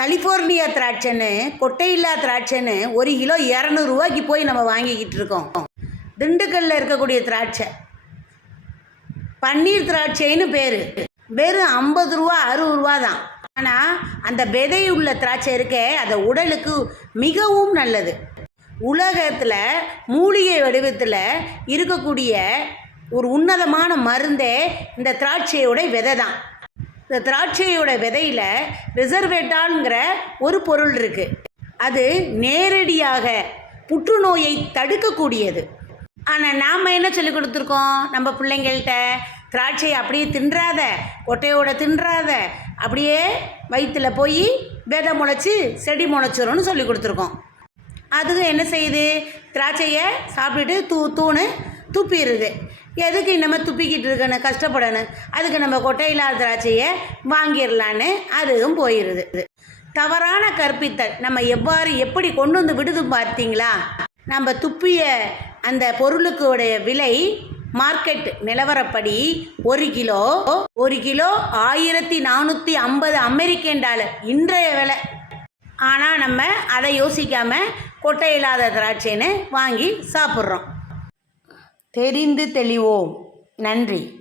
California திராட்சைன்னு கொட்டையில்லா திராட்சைன்னு ஒரு kilo இரநூறுவாய்க்கு போய் நம்ம வாங்கிக்கிட்டு இருக்கோம். திண்டுக்கல்லில் இருக்கக்கூடிய திராட்சை. பன்னீர் திராட்சைன்னு பேர். வெறும் ஐம்பது ரூபா அறுபது ரூபா தான். ஆனால் அந்த விதை உள்ள திராட்சை இருக்கே அந்த உடலுக்கு மிகவும் நல்லது. உலகத்தில் மூலிகை வடிவத்தில் இருக்கக்கூடிய ஒரு உன்னதமான மருந்தே இந்த திராட்சையோட விதை தான். இந்த திராட்சையோட விதையில் ரிசர்வேட்டான்ங்கிற ஒரு பொருள் இருக்குது அது நேரடியாக புற்றுநோயை தடுக்கக்கூடியது. ஆனால் நாம் என்ன சொல்லி கொடுத்துருக்கோம்? நம்ம பிள்ளைங்கள்ட்ட திராட்சையை அப்படியே தின்றாத கொட்டையோட தின்றாத அப்படியே வயிற்றில் போய் விதை முளைச்சி செடி முளைச்சிரும்னு சொல்லி கொடுத்துருக்கோம். அதுவும் என்ன செய்யுது? திராட்சையை சாப்பிட்டுட்டு தூ தூணு துப்பிடுது. எதுக்கு நம்ம துப்பிக்கிட்டு இருக்கணும் கஷ்டப்படணும்? அதுக்கு நம்ம கொட்டையில்லாத திராட்சையை வாங்கிடலான்னு அதுவும் போயிடுது தவறான கற்பித்தல். நம்ம எவ்வாறு எப்படி கொண்டு வந்து விடுது பார்த்தீங்களா? நம்ம துப்பிய அந்த பொருளுக்குடைய விலை மார்க்கெட் நிலவரப்படி ஒரு கிலோ ஒரு கிலோ ஆயிரத்தி நானூற்றி ஐம்பது அமெரிக்கன் டாலர் இன்றைய விலை. ஆனால் நம்ம அதை யோசிக்காமல் கொட்டை இல்லாத திராட்சைன்னு வாங்கி சாப்பிட்றோம். தெரிந்து தெளிவோம். நன்றி.